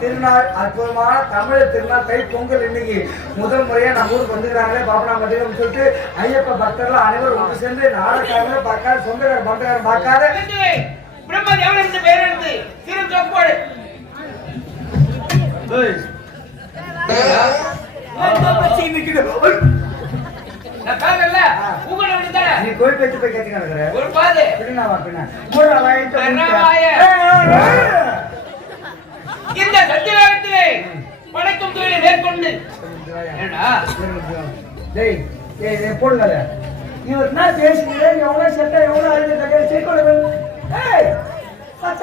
திருநாள், அற்புதமான தமிழ் திருநாள் தை பொங்கல். இன்னைக்கு முதல் முறையா நம்ம ஊருக்கு வந்துக்கிறாங்களே பாபனா மதியம் சொல்லிட்டு ஐயப்ப பக்தர்கள் அனைவரும் ஒன்று சேர்ந்து நாடகாரங்க பார்க்காத, சொந்தக்கார பந்தக்காரன் பார்க்காத பிரம்ம தேவன் பேர் எடுத்து திரு சொப்போடு நீ கோயில் பேச்சு போய் கேட்டு கிடக்குற ஒரு பாது இந்த சத்தியத்திலே படைக்கும் தொழிலை மேற்கொண்டு போடுங்க. நீ ஒரு நாள் பேசுகிறேன், எவ்வளவு சட்டை எவ்வளவு அழுது சேர்க்கணும்.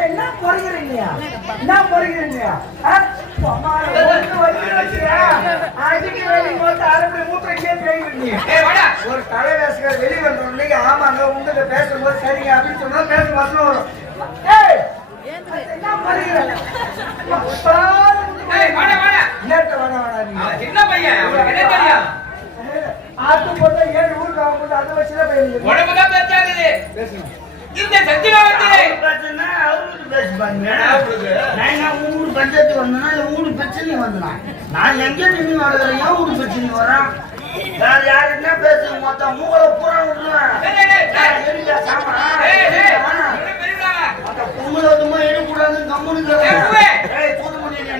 என்ன பொறுகிறீங்க, என்ன பொறுகிறீங்க? ஒரு தலைவாசிகள் வெளியே வந்தோம். ஆமாங்க உங்ககிட்ட பேசும்போது சரிங்க அப்படின்னு சொன்னா பேச வசனம் வரும். ஆத்து போட்டா 7 ஊருக்கு அவங்க போட்டு அதை வச்சுதான் பேசணும். இந்த சத்தியத்திலே பிரச்சனை அவருக்கு பேசுவாங்க. நான் ஊரு பஞ்சத்துக்கு வந்தேன்னா ஊரு பிரச்சனை வந்தான். நான் எங்க நின்று வளர்க்குறேன், ஏன் ஊரு பிரச்சனை வரான்? வேற யாருன்னா பேசுங்க, மொத்தம் மூளை பூரா விடுவேன். பொங்கல் வந்துமா எடுக்கூடாது கம்முன்னு சொல்ல முடியல.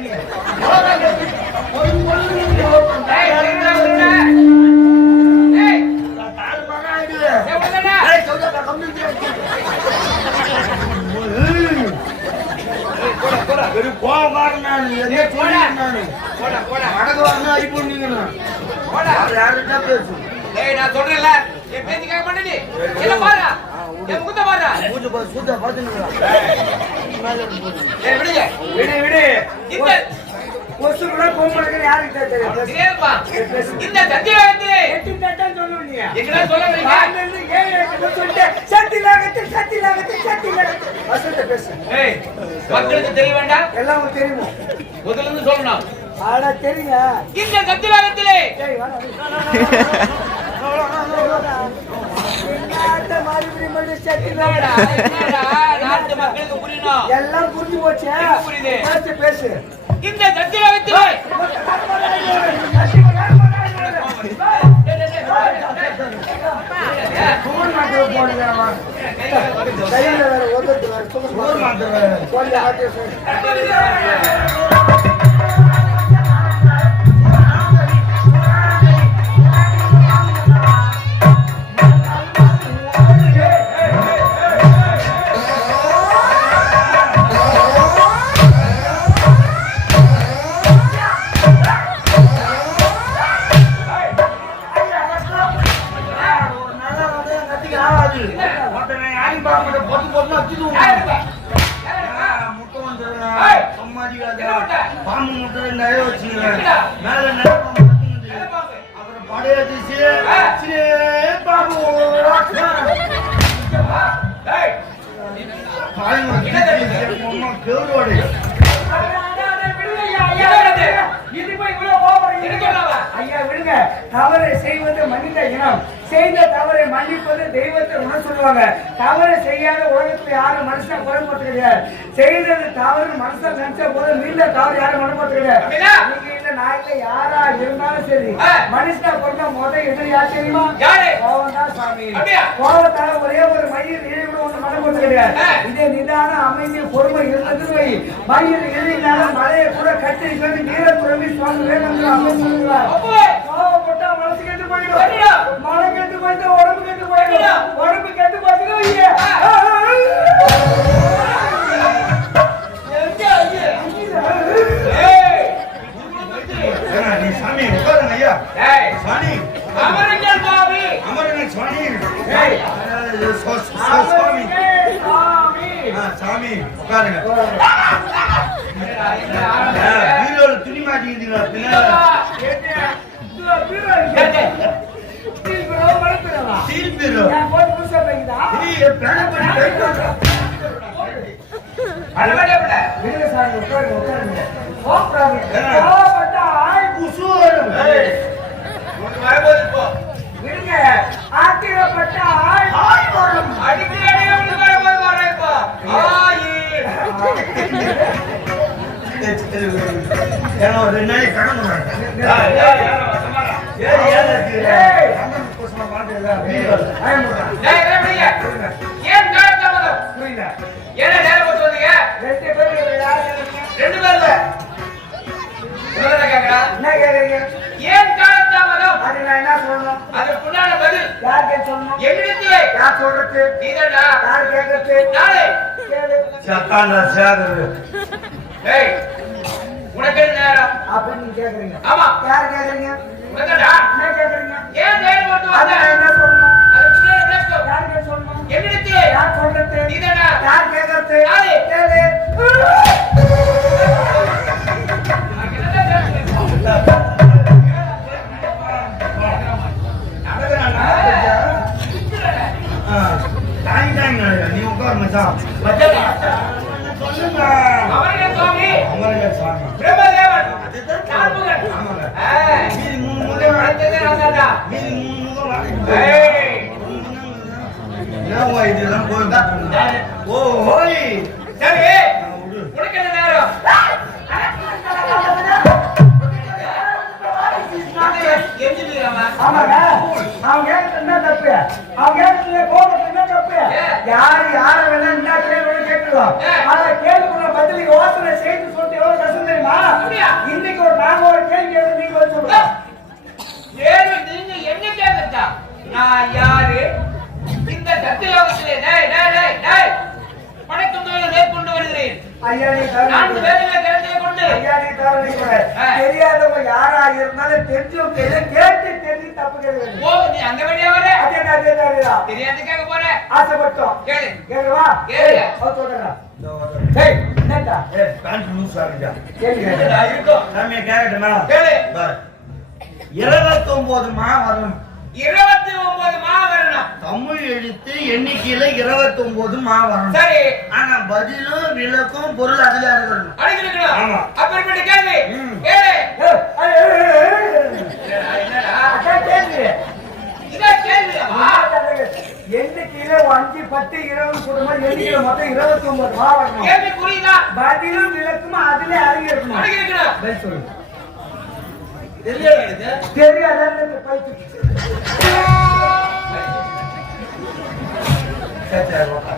நான் சொல்றேன்ல என் பேச்சு கேட்க மாட்டேன். என்ன பாரு என் முகத்தை பாரு விடுங்க விடு விடு. இந்த கொசுக்குள்ள பொம்பளைக்கு யாருக்கு தெரியும்? இந்த சத்தியத்திலே எங்கடா சொல்ல வரீங்க? மக்களுக்கு தெரிய வேண்டாம், எல்லாம் தெரியுமோ? முதல்ல இருந்து சொல்லணும். ஆடா தெரியுங்க. இந்த சத்தியத்திலே நாட்டு மக்களுக்கு புரியணும். எல்லாம் புரிஞ்சு போச்சு. புரியுது, பேசு. இந்த சத்தியத்திலே தவறை செய்வது மனித இனம், செய்த தவறை மன்னிப்பது தெய்வத்தை உணர சொல்லுவாங்க. தவறு செய்யாத உலகத்துல யாரும் மனுஷன் குறைபட்டு கிடையாது. செய்தது தவறு மனுஷன் நினைச்ச போது மீண்ட தவறு யாரும் குறைபட்டு கிடையாது. நீங்க இல்ல நான் இல்ல யாரா இருந்தாலும் சரி, மனுஷனா பிறந்த முதல் எதிரி யார் தெரியுமா? கோவம் தான் சாமி. கோவத்தால ஒரே ஒரு மயிர் இழிவு ஒண்ணு மனப்பட்டு கிடையாது. இதே நிதான அமைதி பொறுமை இருந்தது மயிர் இழினால மலையை கூட கட்டி கட்டி நீரை துறவி சுவாமி வேணும் சொல்லுவார். கோவப்பட்டா மனசு கெட்டு போயிடும், மழை கெட்டு போயிட்டு உடம்பு கெட்டு போயிடும், உடம்பு கெட்டு போயிட்டு சாமி உட்காருங்க ஐயா. சாமி அமரங்கள் பாவி அமரங்கள் சாமி சாமி உட்காருங்க. பீரோல துணி மாட்டிக்கிட்டீங்களா? தேய்ச்சி தெரியும் ஏன்னா ஒரு 2 நாளைக்கு கடன் என்ன கேக்குறீங்க? ஏன் காலத்தாமதம்? அது நான் என்ன சொல்லணும்? அதற்குண்டான பதில் யார் சொல்லணும்? என்னிடத்திலே யார் சொல்றது? நீதான்டா. யார் கேட்கறது? நானே. கேளு. சத்தாண்டா சேகர் ஏய், உனக்கு என்ன நேரம்? அப்படின்னு நீங்க கேக்குறீங்க. ஆமா. யார் கேக்குறீங்க? உனக்குடா. என்ன கேக்குறீங்க? ஏன் நேரம் வந்து அது வந்த? நான் என்ன சொல்லணும்? அதற்குண்டான விளக்கம். யார் கேட்க சொல்லணும்? என்னிடத்திலே யார் சொல்றது? நீதான்டா. யார் கேட்கறது? நானே. கேளு. உனக்கு என்னடா தெரியும்? நீ உட்கார் மச்சான் சொல்லுங்க அவரே சுவாமி, அமரங்க சாமி பிரம்மதேவன், நான்முகன். ஆமாங்க ஏய், மீதி 3 உன்னை முகம் வளர்த்ததே நான்தான்டா. மீதி 3 முகம் வாங்கிட்டு ஏய், என்னவா இதெல்லாம் போயிருந்தா ஓ ஹோலி சரி, உனக்கு என்ன நேரம்? எஞ்சிருக்காமா? ஆமாங்க. அவங்க கேட்கறது என்ன தப்பு? அவங்க கேட்கறது கோபத்துல என்ன தப்பு? யாரு யார வேணா என்ன கேள்வி கேட்கலாம். ஆனா கேள்விக்குள்ள பதில் யோசனை செய்து சொல்லிட்டு எவ்வளவு கஷ்டம் தெரியுமா? அப்படியா? இன்னைக்கு நாங்க ஒரு கேள்வி கேட்டு நீங்க வந்து சொல்லுங்க. ஏழு நீங்க என்ன கேட்கறதா? நான் யாரு? இந்த சத்தியோகத்திலே டேய் டேய் டேய் டேய் படைக்கும் தொழிலை மேற்கொண்டு வருகிறேன். ஐயா நீ 4 பேர்களை திறந்தே கொண்டு ஐயா நீ தெரியாதவங்க யாரா இருந்தாலும் தெரிஞ்சவங்க கேட்டு தெரிஞ்சு தப்பு கிடையாது. ஓ, நீ அந்த வழியா வர? அதேதான் தெரியாது கேட்க போற? ஆசைப்பட்டோம். கேளு. கேளுவா? கேளு. அவர் சொல்றேன். இந்த வரேன் டேய் என்னடா? பேண்ட் லூஸ் ஆகுதா கேளு. என்னடா இருக்கும்? நாமே கேக்கட்டனா கேளு. பார் 29 மா வரணும் 29 மா வரணும். தமிழ் எழுத்து எண்ணிக்கையில 29 மா வரணும் சரி, ஆனா பதிலும் விளக்கும் பொருள் அதுல இருக்கணும் அடிக்கணும். ஆமா. அப்பேற்பட்ட கேள்வி கேளு. என்னடா அதான் கேள்வி. இதான் கேள்வியாமா? எண்ணிக்கையில 5, 10, 20 குடும்பம் எண்ணிக்கையில மொத்தம் 29 மா வரணும். கேள்வி புரியுதா? பதிலும் விளக்கும் அதுல அறிய இருக்கணும். அடிக்கணும். பதில் சொல்லு. தெரியாது. தெரியாத பைத்து.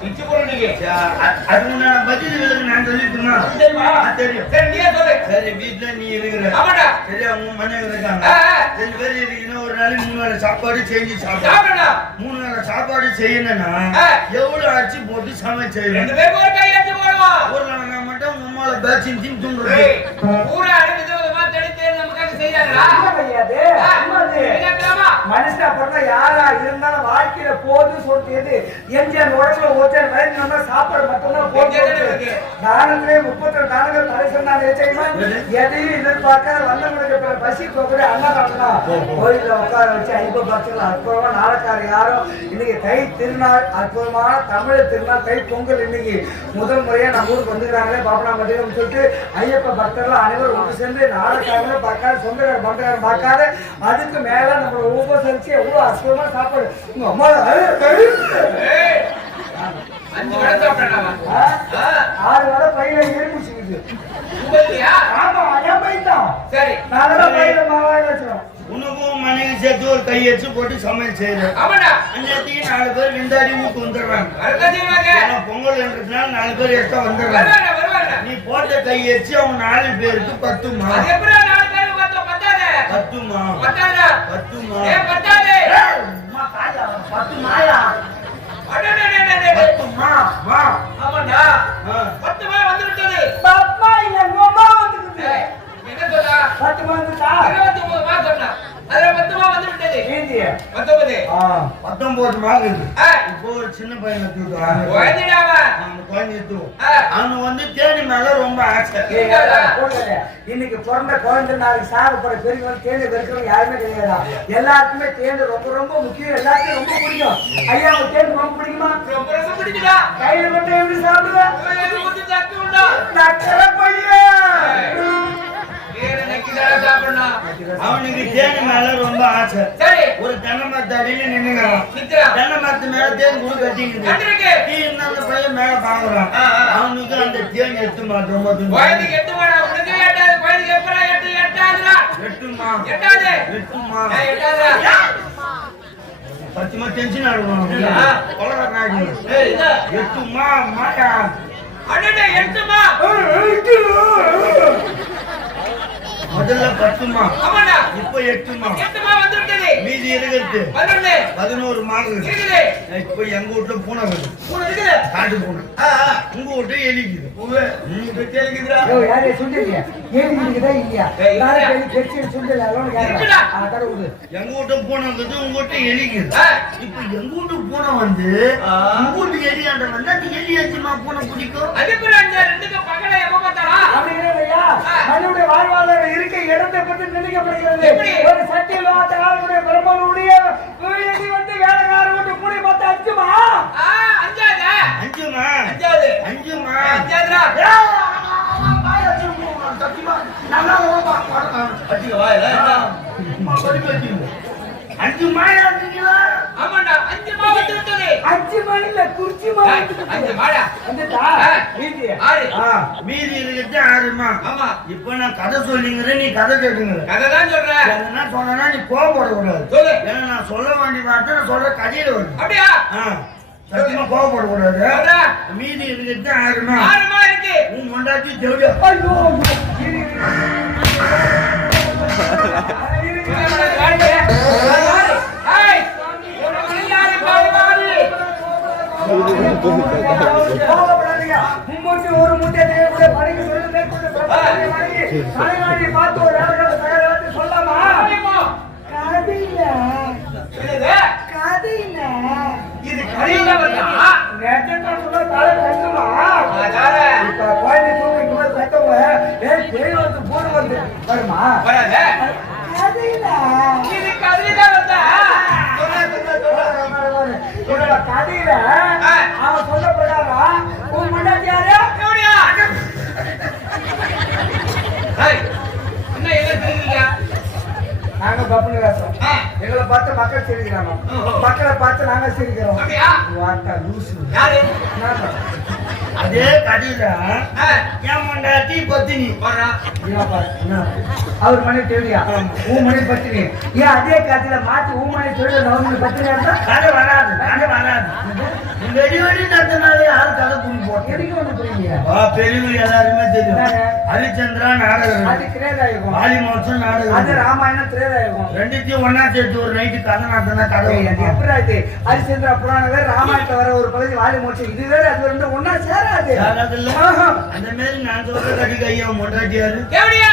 பிச்சு போடுறீங்க. அது நான் பதில் விளக்கு நான் சொல்லிட்டுனா தெரியுமா? தெரியும் சரி, நீயே சொல்லு. சரி வீட்டுல நீ இருக்கிற ஆமாடா. சரி அவங்க மனைவி இருக்காங்க ஆ, 2 பேர் இருக்கீங்கன்னா ஒரு நாளைக்கு 3 வேளை சாப்பாடு செஞ்சு சாப்பிடு சாப்பிடா. 3 வேளை சாப்பாடு செய்யணும்னா ஆ. எவ்வளவு அரிசி போட்டு சமைச்சு செய்யணும் 2 பேருக்கு ஒரு கை எடுத்து போடுவோம். ஊர்ல மட்டும் உங்க அம்மாவை பேச்சின் தூண்டுறது ஏய், ஊரை அடிக்கிறது விதமா தடுத்து நமக்காக செய்யறாங்களா? என்ன கிடையாது. அம்மாது. கேட்கலாமா? மனுஷனா பிறந்தா யாரா இருந்தாலும் வாழ்க்கையில போதும் சொல்லிட்டு எம்ஜிஆர் உடம்புல ஒருத்தர் வயது நம்ம சாப்பாடு மட்டும்தான் போட்டு தானத்திலே 32 தானங்கள் தலை சொன்னாங்க தெரியுமா? எதையும் எதிர்பார்க்காத வந்தவங்களுக்கு பசி போகிற அன்னதானம் கோயில உட்கார வச்சு 50 பக்தர்கள் அற்புதமா நாடக்கார யாரும் இன்னைக்கு தை திருநாள் அற்புதமான தமிழ் திருநாள் தை பொங்கல் இன்னைக்கு முதல் முறையா நம்ம ஊருக்கு வந்துக்கிறாங்களே பாபனா மதியம் சொல்லிட்டு ஐயப்ப பக்தர்கள் அனைவரும் ஒன்று சேர்ந்து நாடக்காரங்களும் பார்க்காத சொந்தக்கார பந்தக்காரன் பார்க்காத அதுக்கு மேல நம்ம உபசரிச்சு எவ்வளவு அற்புதமா சாப்பாடு உங்க அம்மா ஏய், 5 வடை சாப்பிடறாமா? 6 வரை பையில எரிமுச்சிக்குது. உங்கள்லையா? ஆமா என் பையன் தான். சரி. நான் பையில மாவாய் வச்சிடும். உனக்கும் மனைவி சேர்த்து ஒரு கை வச்சு போட்டு சமையல் செய்யறேன் ஆமாடா. அன்னைக்கு 4 பேர் விந்தாடி ஊத்து வந்துடுறாங்க வரதா செய்வாங்க. ஏன்னா பொங்கல்ன்றதுனால 4 பேர் எக்ஸ்ட்ரா வந்துடுறாங்க வருவாங்க வருவாங்க. நீ போட்ட கை வச்சு அவங்க 4 பேருக்கு 10 மா அது எப்படிடா 4 பேருக்கு மொத்தம் பத்தாதே? 10 மா பத்தாதா? 10 மா ஏன் பத்தாதே? 10 மாயா அடடடடடட. 10 மா வா ஆமாடா. ஆ. 10 மா வந்து விட்டது. பாப்பா இல்ல அம்மா வந்துக்குது. ஏய், என்ன சொல்றா? 10 வந்துட்டா. 29 மா சொன்னா. அதுல 10 மா வந்து விட்டது. ஏந்தி. 19. 19 மா இருக்கு ஆ, இப்போ ஒரு சின்ன பையனை தூக்குறாங்க குழந்தைடாவா? அந்த குழந்தைய தூக்கு ஆ, அவன் வந்து தேனி மேல ரொம்ப ஆசை இன்னைக்கு பிறந்த குழந்தை நாளைக்கு சாப்பிட பெரியவங்க தேர்ந்து இருக்கிறவங்க யாருமே கிடையாது. எல்லாருக்குமே தேர்ந்து ரொம்ப ரொம்ப முக்கியம். எல்லாருக்கும் ரொம்ப பிடிக்கும். ஐயா உங்க தேர்ந்து ரொம்ப பிடிக்குமா? ரொம்ப ரொம்ப பிடிக்குதா? கையில மட்டும் எப்படி சாப்பிடுவேன்? எனக்கு ஊத்தி சாப்பிட்டு உண்டா? நக்கல பையன். வேற நக்கிதாடா சாப்பிடணும். அவனுக்கு தேனி மேல ரொம்ப ஆசை சரி, ஒரு தென்னை மரத்து அடியில நின்னுங்கிறான் நித்ரா. தென்னை மரத்து மேல தேன் குழு கட்டிக்குது கண்டிருக்கு. நீ என்ன அந்த பையன் மேல பாக்குறான் ஆ, ஆ. அவனுக்கு அந்த தேன் எடுத்து மாட்டோம் குழந்தைக்கு 8 வாடா உனக்கு ஏழுமா எட்டாவது எட்டுமா எட்டாவது பத்துமா டென்ஷன் ஆடுவோம் எட்டுமா மாட்டா அண்ணே எட்டுமா முதல்ல பத்துமா ஆமாடா இப்ப எட்டுமா வந்துட்டது மீதி இருக்கிறது 11 மாடு இருக்குது இப்ப எங்க வீட்டுல பூனை வருது மூணு இருக்குது காட்டு பூனை உங்க வீட்டு எலிக்குது யோ யாரே சொல்றீங்க ஏன் இருக்குதா இல்லையா யாரே பெரிய சொல்றல அலோன் கேக்குறா கடவுளே எங்க வீட்டு பூனை வந்து உங்க வீட்டு எலிக்குது இப்ப எங்க வீட்டு பூனை வந்து உங்க வீட்டு எலி ஆண்ட வந்து அந்த எலி அஞ்சுமா பூனை பிடிக்கும் அதுக்கு அந்த ரெண்டுக்கு பக்கல எப்ப பார்த்தாரா அப்படியே இல்லையா மனுடைய வாழ்வாதாரம் இருக்க இடத்தை பத்தி நினைக்கப்படுகிறது ஒரு சத்தியில் ஆளுடைய பிரம்மனுடைய வீதி வந்து வேலைக்காரர் விட்டு மூடி பார்த்து அஞ்சுமா அஞ்சாதா அஞ்சுமா அஞ்சாவது அஞ்சுமா அஞ்சாதுடா அஞ்சு மாயா இருக்கீங்களா ஆமாடா அஞ்சு மா வந்துட்டது அஞ்சு மணில குறிச்சி அஞ்சு மாடா வந்துட்டா வீதி ஆறு மீதி இருக்கிறது 6 மா ஆமா இப்ப நான் கதை சொல்லிங்கிறேன் நீ கதை கேட்டுங்க கதை தான் சொல்றேன் என்ன சொன்னா நீ கோவப்படக்கூடாது சொல்லு ஏன்னா நான் சொல்ல வேண்டிய வார்த்தை நான் சொல்ற கதையில வருது அப்படியா சத்தியமா கோவப்படக்கூடாது சொல்றா மீதி இருக்கிறது 6 மா ஆறு மா இருக்கு உன் மண்டாட்டி தேவையா ஐயோ ஒரு முட்டை படிக்க பார்த்து ஒரு வேலை சொல்லாமா கதையில கதையில இது கதையில வந்தா நேற்று சொல்ல தலை கட்டுமா இப்ப குழந்தை தூக்கி கட்டவங்க பேய் வந்து போன வந்து வருமா வராத கதையில இது கதையில வந்தா கதையில அவன் சொல்ல பிரகாரம் உன் முன்னாடி யாரு எப்படியா என்ன என்ன தெரியுங்க நாங்க பப்புனு பேசுறோம் எங்களை பார்த்து மக்கள் சிரிக்கிறாங்க மக்களை பார்த்து நாங்க சிரிக்கிறோம் அப்படியா வாட்டா லூசு யாரு அதே கதையில என் மண்டாட்டி பத்தினி வர்றா அவர் மணி தேவையா உன் மணி பத்தினி ஏன் அதே காலத்துல மாத்தி உன் மணி தேவையா நவமணி பத்தினி கதை வராது கதை வராது வெடி வெடி நடத்தினாலே யாரும் கதை புண்ணி போட்டு எதுக்கு ஒண்ணு புரியுங்க பெரியவங்க எல்லாருமே தெரியும் ஹரிச்சந்திரா நாடகம் அது திரேதாயுகம் ஆலி மோட்சம் அது நாடகம் ராமாயணம் திரேதாயுகம் ரெண்டுத்தையும் ஒன்னா சேர்த்து ஒரு நைட்டு கதை நடத்தினா கதை அது எப்படி ஆகுது ஹரிச்சந்திரா புராணவே ராமாயணத்துல வர ஒரு பகுதி வாலி மோட்சம் இது வேற அது ரெண்டு ஒன்னா சேராது யாராதுல்ல? அந்த மாதிரி நான் சொல்ற கடி கையா மொண்டாட்டியாரு எப்படியா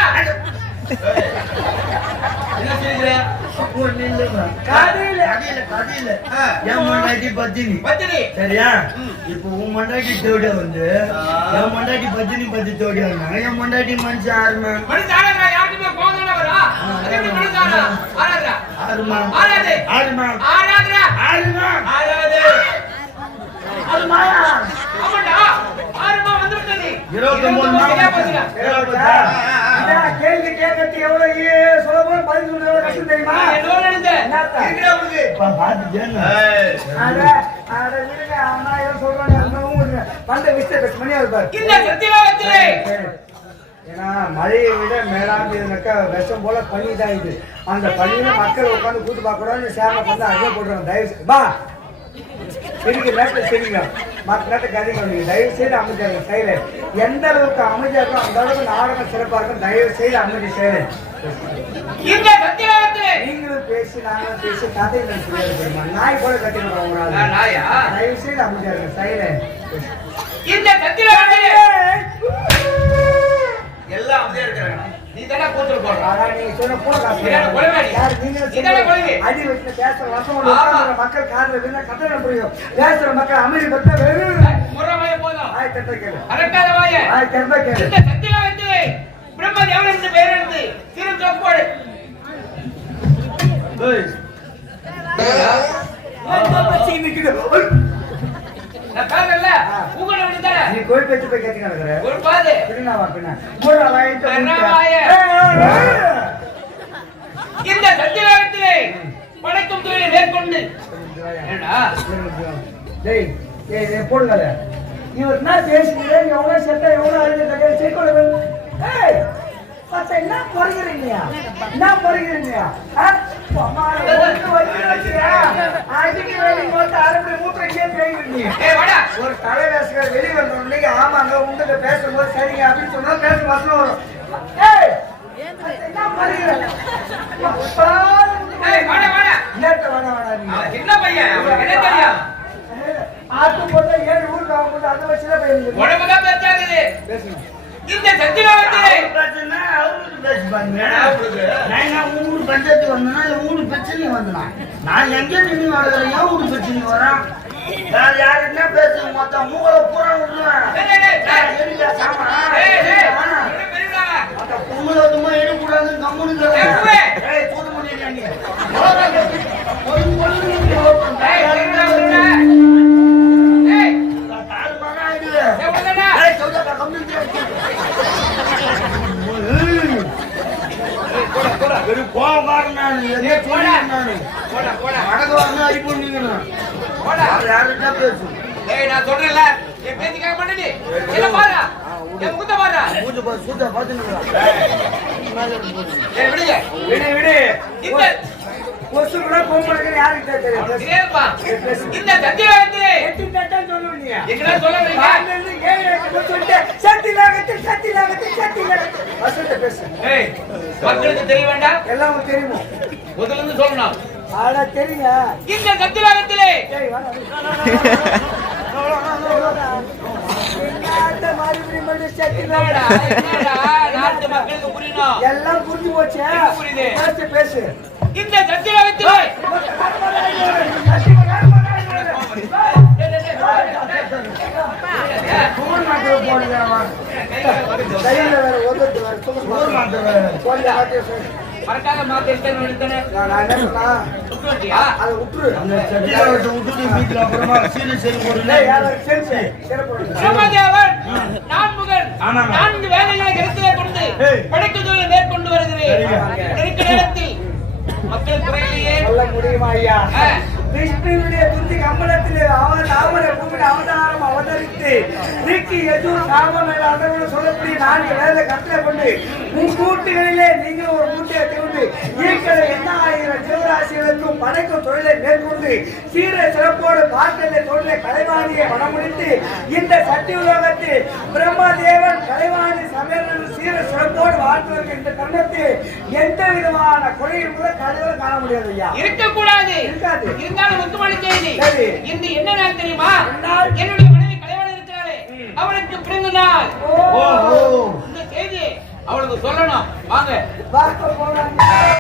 என்ன செய்யுற ஒண்ணு இல்லைங்க கதையில கதையில என் மொண்டாட்டி பத்தினி பத்தினி சரியா இப்போ உன் மொண்டாட்டி தேடியா வந்து என் மொண்டாட்டி பத்தினி பத்தி தேடியா என் மொண்டாட்டி மனுஷன் ஆறுமா மனுஷாரா யாருக்குமே கோவம் வரா அது எப்படி மனுஷாரா ஆறாதா ஆறுமா ஆறாதே ஆறுமா ஆறாதா ஆறுமா ஆறாதே ஆறுமா ஆமாடா ஆறுமா வந்துட்டது 29 கேள்வி கேட்கறது எவ்வளவு சொல்ல பதில் சொல்ல எவ்வளவு கஷ்டம் தெரியுமா என்ன நினைச்சேன் இருக்கிற உங்களுக்கு பாத்துட்டேன் வந்த விஷயம் மணி இருப்பார் இந்த சத்தியவாதத்திலே ஏன்னா மழையை விட மேலாண்டினாக்கா விஷம் போல பனி தான் இது அந்த பனியில மக்கள் உட்காந்து கூட்டு பார்க்க கூடாது சேரில் வந்து அங்கே போடுறாங்க தயவு செய்து பா சரிங்க நேரத்தில் சரிங்க மற்ற நேரத்தை கதைங்க வந்தீங்க தயவு செய்து அமைச்சாங்க செயலை எந்த அளவுக்கு அமைதியா இருக்கும் அந்த அளவுக்கு நாடகம் சிறப்பாக இருக்கும் தயவு செய்து அமைதி செயலை இந்த சத்தியவாதத்திலே நீங்களும் பேசி நாங்களும் பேசி கதை தெரியுமா நாய் போல கட்டிடுறோம் உங்களால நாயா தயவு செய்து அமைதியா இருக்கும் செயலை இந்த சத்தியவாதத்திலே எல்லாம் அப்படியே இருக்காங்க நீ தான கூச்சல் போடுற ஆனா நீ சொன்ன போன காசு இதான கொலைவாளி. யார் நீங்க இதான கொலைவாளி. அடி வச்சு பேசுற வருஷம் ஆமா. மக்கள் காதுல விழுந்தா கட்டணம் புரியும் பேசுற மக்கள் அமைதி பத்தா முறமைய போதும் ஆய் தட்ட கேளு அரட்டாத வாயே ஆய் தட்ட கேளு இந்த சத்தியவாதத்திலே பிரம்ம தேவனுக்கு பேர் எடுத்து சிறு சொப்போடு நான் பேசல உங்களோட விடுதல நீ கோயில் பேச்சு போய் கேட்டு கிடக்குற ஒரு பாது பின்னா பின்னா மூணா வாயிட்டு வாயே. இந்த சத்தியவாதத்திலே படைக்கும் தொழிலை மேற்கொண்டு ஏண்டா டேய் ஏய் போடுங்க இவர் என்ன பேசுறீங்க எவ்வளவு செட்டா எவ்வளவு அழுது செக் பண்ண ஏய் மத்த என்ன பொறுகிறீங்க என்ன பொறுகிறீங்க அம்மா அதுக்கு வேலை போட்டு அரைப்படி மூட்டை கேட்கிறீங்க ஏய் வாடா ஒரு தலைவாசிகள் வெளியே வந்தோடனே ஆமாங்க உங்ககிட்ட பேசும்போது சரிங்க அப்படின்னு சொன்னா பேச வசனம் வரும். ஏய் என்ன பொறுகிறீங்க ஏய் வாடா வாடா நேரத்தை வேணா வேணா நீங்க. அவன் சின்ன பையன் அவனுக்கு என்ன தெரியும் ஆட்டு போட்டா 7 ஊருக்கு ஆகும் போது அதை வச்சுதான் போயிருங்க உடம்புதான் பெருசாகுது பேசுங்க. இந்த சத்தியலோகத்திலே அவர் பிரச்சனை அவருக்கு பேசுவாங்க. நான் ஊரு பஞ்சத்துக்கு வந்தேன்னா இல்ல ஊரு பிரச்சனை வந்தேன். நான் எங்க நின்று வளர்க்குறேன் ஏன் ஊரு பிரச்சனை வரான்? வேற யாருன்னா பேசுங்க மொத்தம் மூளை பூரா விடுவேன். எரியா சாமா? என்ன பெரியவங்களா அந்த பொங்கல் வந்துமா எடுக்கூடாதுன்னு கம்முன்னு ஏய் தூது முடியல நீ நான் சொல்றேன்ல என் பேச்சு கேட்க மாட்டேன் என்ன பாரு என் முகத்தை பாரு ஏய் விடுங்க விடு விடு இந்த கொசு கூட பொம்பளைக்கு யாருக்கு தெரியும் இதேப்பா இந்த சத்தியலோகத்திலே எட்டு தட்டம் சொல்லுவீங்க எங்கடா சொல்ல வரீங்க வாங்கன்னு 7 சொல்லிட்டு சத்தியலோகத்தில் வசந்த பேசு ஏய் மக்களுக்கு தெரிய வேண்டாம் எல்லாம் உங்களுக்கு தெரியுமோ முதல்ல இருந்து சொல்லணும் ஆனா தெரியுங்க இந்த சத்தியலோகத்திலே ஏய் வாடா என்னடா என்னடா நாட்டு மக்களுக்கு புரியணும் எல்லாம் புரிஞ்சு போச்சு புரியுது. பேசு இந்த சத்தியலோகத்திலே சுகர் மாத்திரை போடுங்க கையில வேற ஒதுட்டு வேற சுகர் மாத்திரை போடுங்க மாத்திரை சொல்லு. மறக்காத மாத்தி எடுத்தேன்னு நான் என்ன சொன்னா விட்டுட்டியா அதை விட்டுரு. ஏய் யாரும் செல்சி சிறப்பு சிவதேவன் நான்முகன் ஆமாங்க. 4 வேலைகளை கருத்திலே கொண்டு படைக்கும் தொழிலை மேற்கொண்டு வருகிறேன் இருக்க நேரத்தில் மக்கள் குறையிலேயே சொல்ல முடியுமா ஐயா ஆ. விஷ்ணுவினுடைய துதி கம்பளத்திலே தாமரை பூமியில் அவதாரம் அவதரித்து நீக்கி எதுவும் சாமனை அதோடு சொல்லப்படி 4 வேலை கட்டளை கொண்டு உன் கூட்டுகளிலே நீங்கள் ஒரு மூட்டையை திறந்து ஈக்களை 8000 ஜீவராசிகளுக்கும் படைக்கும் தொழிலை மேற்கொண்டு சீர சிறப்போடு பாட்டலை தொழிலை கலைவாணியை மனமுடித்து இந்த சக்தி உலகத்தில் பிரம்மதேவன் கலைவாணி சமையல் சீர சிறப்போடு வாழ்த்துவதற்கு இந்த தருணத்தில் எந்த விதமான குறையும் கூட கதைகளை காண முடியாது ஐயா இருக்கக்கூடாது இருக்காது. இருந்தாலும் முத்துமணி செய்தி சரி. இந்த என்ன நாள் தெரியுமா நாள்? என்னுடைய மனைவி கலைவாணி இருக்கிறாளே அவளுக்கு பிறந்த நாள் ஓ இந்த செய்தி அவளுக்கு சொல்லணும் வாங்க பார்க்க போறாங்க